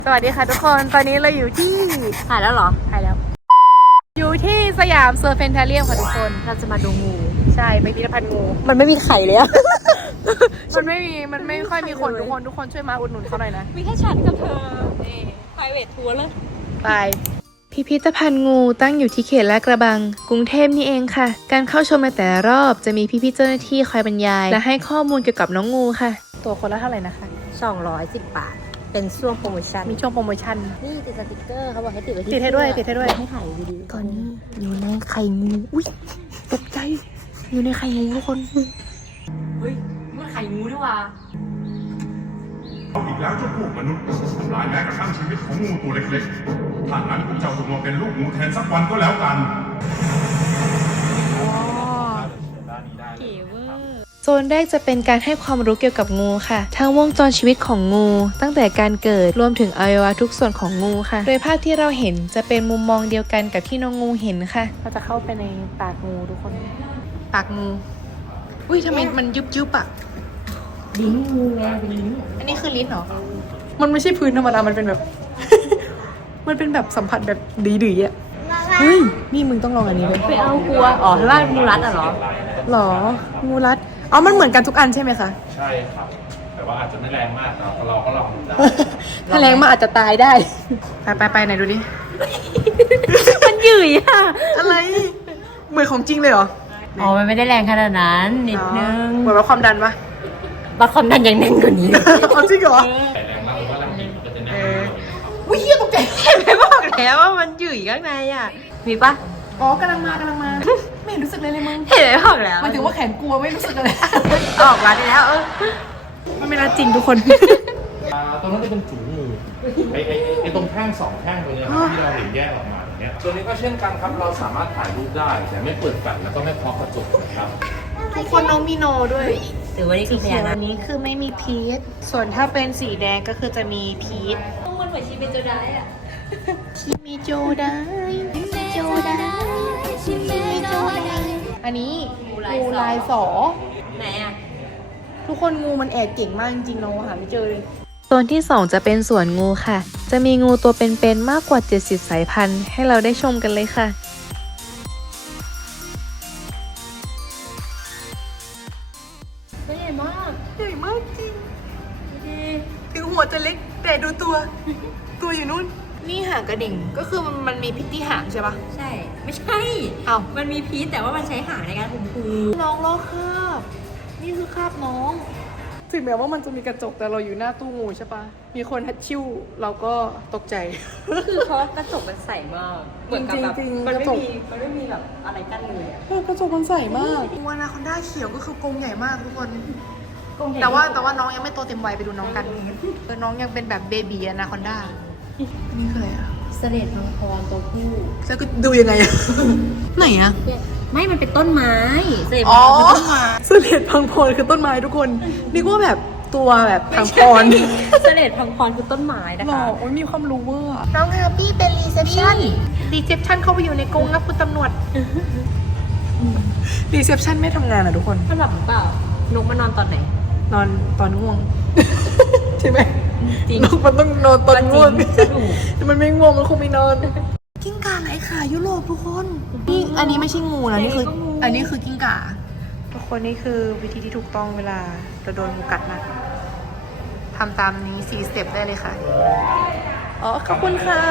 สวัสดีค่ะทุกคนตอนนี้เราอยู่ที่ถ่ายแล้วเหรอถ่ายแล้วอยู่ที่สยามเซอร์เฟนทาเรียมค่ะทุกคนเราจะมาดูงูใช่ไปพิพิธภัณฑ์งูมันไม่มีไข่เลยอะมันไม่ค่อยมีคนทุกคนช่วยมาอุดหนุนเขาหน่อยนะมีแค่ฉันกับเธอนี่ private tour เลยไปพิพิธภัณฑ์งูตั้งอยู่ที่เขตลาดกระบังกรุงเทพนี่เองค่ะการเข้าชมในแต่ละรอบจะมีพี่ๆเจ้าหน้าที่คอยบรรยายและให้ข้อมูลเกี่ยวกับน้องงูค่ะตัวคนละเท่าไหร่นะคะ 210 บาทเป็นช่วงโปรโมชั่นมีช่วงโปรโมชั่นนี่ติดสติกเกอร์เขาบอกให้ติดไว้ที่ติดให้ด้วยให้ถ่ายวิดีโอตอนนี้อยู่ในไข่งูอุ้ยตกใจอยู่ในไข่งูทุกคนเฮ้ยมันไข่งูด้วยว่ะเอาอีกแล้วเจ้าพวกมนุษย์ทำลายแม้กระทั่งชีวิตของงูตัวเล็กๆถ้างั้นพวกเจ้าจงมาเป็นลูกงูแทนสักวันก็แล้วกันโซนแรกจะเป็นการให้ความรู้เกี่ยวกับงูค่ะทั้งวงจรชีวิตของงูตั้งแต่การเกิดรวมถึงอวัยวะทุกส่วนของงูค่ะโดยภาพที่เราเห็นจะเป็นมุมมองเดียวกันกับที่น้องงูเห็นค่ะเราจะเข้าไปในปากงูทุกคนปากงูอุ้ยทำไมมันยุบอ่ะลิ้นงูไงเป็นลิ้นอันนี้คือลิ้นเหรอมันไม่ใช่พื้นธรรมดามันเป็นแบบ มันเป็นแบบสัมผัสแบบดีๆอ่ะเฮ้ยนี่มึงต้องลองอันนี้เลยไปเอากลัวอ๋อล่างูรัดอ่ะเหรอหรองูรัดอ๋อมันเหมือนกันทุกอันใช่ไหมคะใช่ครับแต่ว่าอาจจะไม่แรงมากเราก็ลองดูได้ถ้าแรงมากอาจจะตายได้ไปไหนดูดิมันหยื่ยอ่ะอะไรเหมือนของจริงเลยเหรออ๋อมันไม่ได้แรงขนาดนั้นนิดนึงเหมือนว่าความดันปะวัดความดันยังแน่นกว่านี้เอาจริงเหรอแต่แรงมากเพราะว่าแรงมันก็จะแน่นอุ้ยเฮียตกใจเห็นไหมบอกแล้วว่ามันหยื่ยข้างในอ่ะมีปะอ๋อกำลังมาไม่เห็นรู้สึกเลยมึงเห็นไหมบอกแล้วมันถือว่าแขนกลัวไม่รู้สึกอะไรออกมาได้แล้วมันไม่น่าจริงทุกคนตรงนั้นจะเป็นจุ๋งูไอ้ตรงแท่งสองแท่งตรงนี้ครับที่เราเห็นแยกออกมาอย่างเงี้ยตัวนี้ก็เช่นกันครับเราสามารถถ่ายรูปได้แต่ไม่เปิดแฟลชแล้วก็ไม่เคาะกระจกนะครับทุกคนน้องมีโนด้วยถือว่านี่คือพญานาอัคนนี้คือไม่มีพีชส่วนถ้าเป็นสีแดงก็คือจะมีพีชต้องมันเหมือนชีเป็นโจไดอ่ะชิมิโจไดอันนี้งูลายสอไหนอ่ะทุกคนงูมันแอบเก่งมากจริงๆเราหาไม่เจอเลยโซนที่ 2 จะเป็นสวนงูค่ะจะมีงูตัวเป็นๆมากกว่า70สายพันธุ์ให้เราได้ชมกันเลยค่ะใหญ่มากใหญ่มากจริงถึงหัวจะเล็กแต่ดูตัวอยู่นู่นนี่หางกระดิ่งก็คือมันมีพิษที่หางใช่ปะใช่ไม่ใช่อ้าวมันมีพีชแต่ว่ามันใช้หางในการข่มขืนน้องลอกคราบนี่คือคราบน้องถึงแม้ว่ามันจะมีกระจกแต่เราอยู่หน้าตู้งูใช่ปะมีคนฮัดชิ่วเราก็ตกใจคือเขากระจกมันใสมากเหมือนกับแบบจริงๆมันกระจกไม่มีแบบอะไรกั้นเลยอะกระจกมันใสมากงูอนาคอนด้าเขียวก็คือกรงใหญ่มากทุกคนกรงใหญ่แต่ว่าน้องยังไม่โตเต็มวัยไปดูน้องกันน้องยังเป็นแบบเบบีอนาคอนด้านี่คืออะไรอะเสด็จมังกรตัวผู้แล้วก็ดูยังไงอะ ไหนอะไม่มันเป็นต้นไม้เสด็จอ๋มัองกรคือต้นไม้เสด็จพังพรคือต้นไม้ทุกคนนึกว่าแบบตัวแบบพังพรเสด็จพังพรคือต้นไม้นะหล่อคะโอ้ยมีความรู้เวอร์น้องฮาปี้เป็นรีเซพชันเข้าไปอยู่ในกรงครับคุณตำรวจรีเซพชันไม่ทำงานอะทุกคนมันหลับหรือเปล่านกมานอนตอนไหนนอนตอนง่วง ใช่ไหมจริงนกมันต้องนอนตอนง่วงจริงก็ถูกแต่มันไม่ง่วงมันคงไม่นอนกิ้งก่าไหลขายุโรปทุกคนนี่อันนี้ไม่ใช่งูนะนี่คืออันนี้คือกิ้งก่าทุกคนนี่คือวิธีที่ถูกต้องเวลาเราโดนงูกัดนะทำตามนี้4 สเต็ปได้เลยค่ะอ๋อขอบคุณค่ะ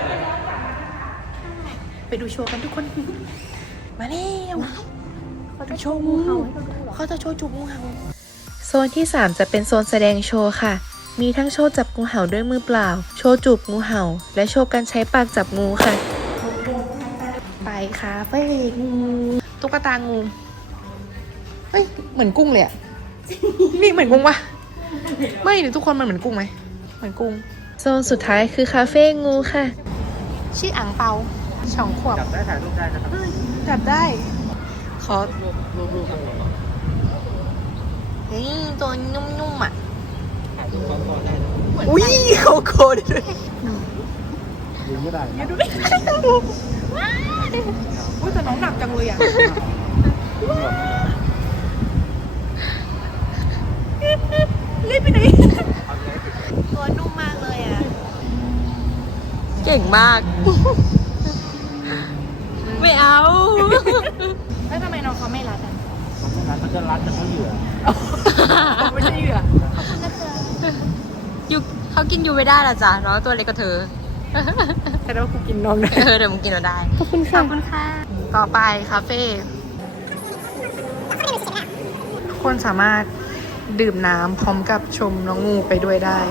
ไปดูโชว์กันทุกคนมาแล้วเขาจะโชว์งูเขาจะโชว์จูบงูเห่าโซนที่ 3 จะเป็นโซนแสดงโชว์ค่ะมีทั้งโชว์จับงูเห่าด้วยมือเปล่าโชว์จูบงูเห่าและโชว์การใช้ปากจับงูค่ะไปค่ะเฟ่งูตุ๊กตางูเฮ้ยเหมือนกุ้งเลยอะนี่เหมือนกุ้งปะไม่เดี๋ยวทุกคนมันเหมือนกุ้งไหมเหมือนกุ้งโซนสุดท้ายคือคาเฟ่งูค่ะชื่ออ่างเปา2 ขวบจับได้ถ่ายรูปได้นะครับจับได้ขอรูปข้างบนเฮ้ยตัวนุ่มๆอ่ะถ่ายรูปพร้อมๆได้อุ้ยเขาโคตรด้วยยืนก็ได้ดูดิดูอุ้ยแต่น้องหนักจังเลยอ่ะรีบไปไหนตัวนุ่มมากเลยอ่ะเก่งมาก ไม่เอาแล้วทำไมน้องเขาไม่รัดอ่ะมันจะรัดแต่เขาเหยื่อไม่ใช่เหยื่ออยู่เขากินอยู่ไม่ได้ละจ้ะน้องตัวเล็กกว่าเธอแต่ว่ากูกินนมได้เดี๋ยวมึงกินเราได้ขอบคุณค่ะ ต่อไปคาเฟ่ทุกคนสามารถดื่มน้ำพร้อมกับชมน้องงูไปด้วยได้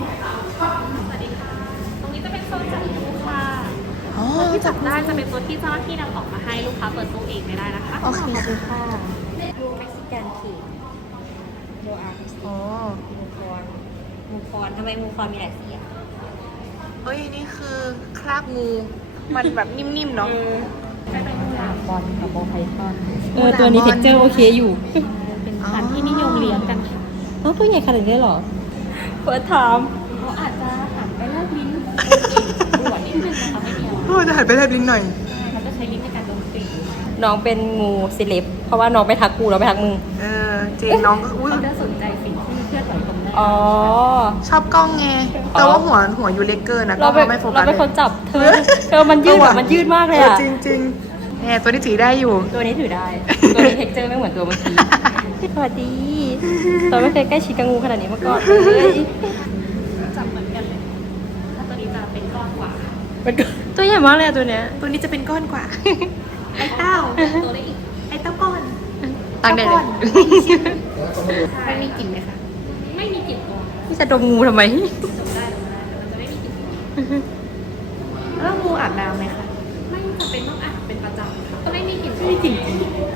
ตรงนี้จะเป็นโซนจับงูค่ะอ๋อที่จับได้จะเป็นโซนที่เจ้าหน้าที่นำออกมาให้ลูกค้าเปิดตู้เองไม่ได้นะคะโอเคค่ะดูเม็กซิกันคือโดอาร์อ๋อมูฟอนทำไมมูฟอนมีหลายสีอ่ะเฮ้ยนี่คือคราบงู มันแบบนิ่มๆเนาะบอลกับโบไพทอนตัวนี้เท็กเจอร์โอเคอยู่เป็นพันธุ์ที่นิยมเลี้ยงกันค่ะอ๋อตัวใหญ่ขนาดนี้เหรอเฟิร์สไทม์เขาอาจจะหันไปแลบลิ้นบวดนิดนึงนะคะไม่มีอะไรโอ้จะหันไปแลบลิ้นหน่อยเขาจะใช้ลิ้นในการดมกลิ่นน้องเป็นงูเซเลบเพราะว่าน้องไปทักกูเราไปทักมึงเออจริงน้องก็อุ้ยเขาจะสนใจสิ่งที่เชื่อถือตรงหน้าอ๋อชอบกล้องไง แต่ว่าหัวอยู่เล็กเกินนะก็เราเป็นไม่โฟกัเราสเป็นเลคนยจับเธอ มันยืดแบบมันยืดมากเลยอะจริงๆเนี่ยตัวนี้ถือได้อยู่ตัวนี้ถือได้ ตัวนี้เท็กเจอร์ไม่เหมือนตัวเมื่อกี้ สวัสดีตัวไม่เคยใกล้ชิดกับงูขนาดนี้มาก่อนเลยจับเหมือนกันเลยถ้าตัวนี้จะเป็นก้อนกว่าตัวใหญ่มากเลยอะตัวเนี้ยตัวนี้จะเป็นก้อนกว่า ไอ้เต้าตัวได้อีกไอ้เต้าก้อนตั้งได้เลยมันมีกลิ่นไหมคะไม่มีกลิ่นตัวนี่จะดมงูทำไมจำได้แต่มันจะไม่มีกลิ่นตัวแล้วงูอาบน้ำไหมคะไม่จำเป็นต้องอาบเป็นประจำค่ะก็ไม่มีกลิ่นไม่มีกลิ่น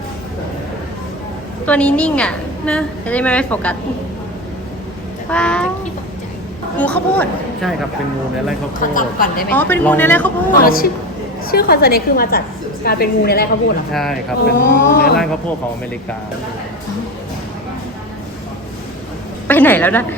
ตัวนี้นิ่งอะนะจะได้ไม่โฟกัส ว้าวที่ตกใจงูข้าวโพดใช่ครับเป็นงูในไร่ข้าวโพขอดจับก่อนได้ไหมอ๋อ เป็นงูในไร่ข้าวโพอ๋อดชื่อคอนเสิร์ตนี้คือมาจากการเป็นงูในไร่ข้าวโพดเหรอใช่ครับเป็นงูในไร่ข้าวโพดของอเมริกาไปไหนแล้วนะ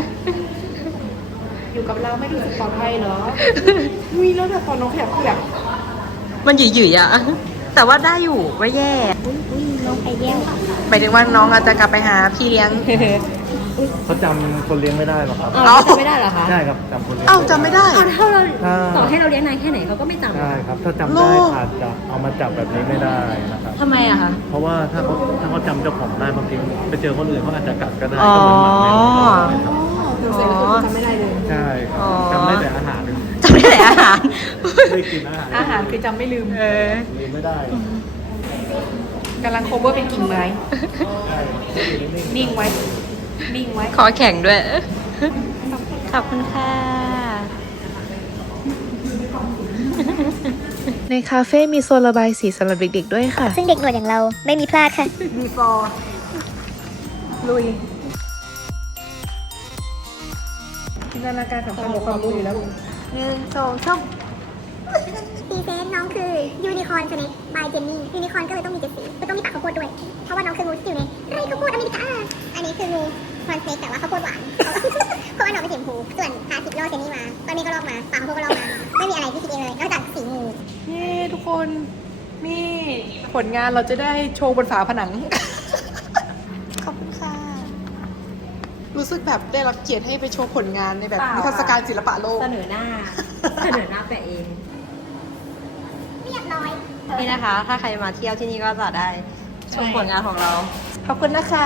อยู่กับเราไม่รู้สึกปลอดภัยเหรอ มีแล้วแต่ตอนน้องขยับคือแบบมันหยิ่ยๆอะแต่ว่าได้อยู่ไม่แย่น้องไอแย้วหมายถึงว่าน้องอาจจะกลับไปหาพี่เลี้ยงเขาจำคนเลี้ยงไม่ได้หรอกครับอ้าวจะไม่ได้เหรอคะใช่ครับจำคนเลี้ยงเอ้าจำไม่ได้อ้าวถ้าเราใช่ต่อให้เราเลี้ยงนานแค่ไหนเขาก็ไม่จำใช่ครับ ถ้าจำโลได้กอาจจะเอามาจับแบบนี้ไม่ได้นะครับทำไมอะคะเพราะว่าถ้าเขาจำเจ้าของได้บางทีไปเจอคนอื่นเขาอาจจะกัดก็ได้อ๋อก็เหมือนหมาแมวครับจำไม่ได้เลยใช่ครับอ๋อจำได้แต่อาหารจำไม่ได้อาหารได้กินอาหารอาหารคือจำไม่ลืมลืมไม่ได้กำลังโคเวอร์เป็นกิ่งไม้ นิ่งไว้ นิ่งไว้คอแข็งด้วย ขอบคุณค่ะในคาเฟ่มีโซนระบายสีสำหรับเด็กๆด้วยค่ะซึ่งเด็กหนวดอย่างเราไม่มีพลาดค่ะ before ลุยจินตนาการของความรู้อยู่แล้ว1 2 3 ปีเซนน้องคือยูนิคอร์นสเน็กบายเจนนี่ยูนิคอร์นก็เลยต้องมี7 สีคือต้องมีปากข้าวโพดด้วย เพราะว่าน้องคืองูที่อยู่ในไร่ข้าวโพดอเมริกา อันนี้คืองูคอนสเน็กแต่ว่าข้าวโพดหวาน เพราะว่าน้องเป็นสีชมพูส่วนพาทิพย์ล่อเจนนี่มาตอนนี้ก็ลอกมาปากข้าวโพดก็ลอกมา ไม่มีอะไรที่คิดเองเลยนอกจากสีงูเย้ทุกคนนี่ผลงานเราจะได้โชว์บนฝาผนัง ขอบคุณค่ะ รู้สึกแบบได้รับเกียรติให้ไปโชว์ผลงานในแบบเปล่านิทรรศการศิลปะโลกเสนอหน้า เสนอหน้าแปะเองเรียบร้อยนี่นะคะ ถ้าใครมาเที่ยวที่นี่ก็จะได้ชมผลงานของเราขอบคุณนะคะ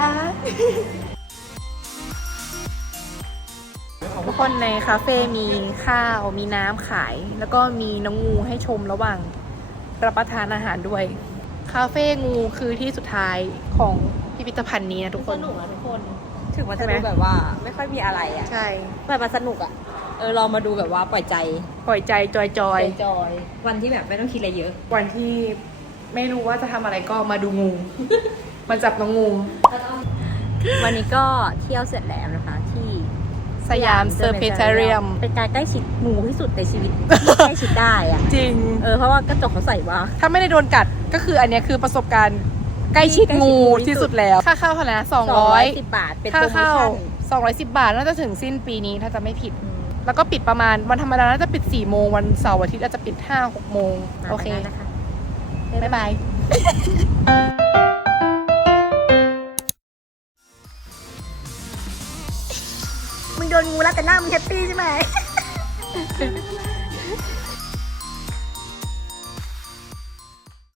ทุกคนในคาเฟ่มีข้าว มีน้ำขาย แล้วก็มีน้องงูให้ชมระหว่างรับประทานอาหารด้วย คาเฟ่งูคือที่สุดท้ายของพิพิธภัณฑ์นี้นะทุกคนสนุกอะทุกคน ถึงมันจะใช่ไหมดูแบบว่าไม่ค่อยมีอะไรอะใช่แต่มันสนุกอะลองมาดูแบบว่าปล่อยใจปล่อยใจจอยจอยๆวันที่แบบไม่ต้องคิดอะไรเยอะๆวันที่ไม่รู้ว่าจะทำอะไรก็มาดูงู มาจับน้องงูวันนี้ก็เที่ยวเสร็จแล้วนะคะ ที่สยามเซอร์เพเทเรียมเป็นการใกล้ชิดงูที่สุดในชีวิต ใกล้ชิดได้อะจริงเพราะว่ากระจกเขาใส่มาถ้าไม่ได้โดนกัดก็คืออันเนี้ยคือประสบการณ์ใกล้ชิดงูที่สุดแล้ว ค่าเข้าเท่าไหร่นะ200 210 บาท เป็นโปค่ารโมเข้าชั่น 210 บาทน่าจะถึงสิ้นปีนี้ถ้าจะไม่ผิด แล้วก็ปิดประมาณวันธรรมดาน่าจะปิด4 โมงวันเสาร์อาทิตย์อาจจะปิด5-6 โมง โอเคมานะคะบ๊ายบายมึงโดนงูรัดแต่หน้ามึงแฮปปี้ใช่ไหม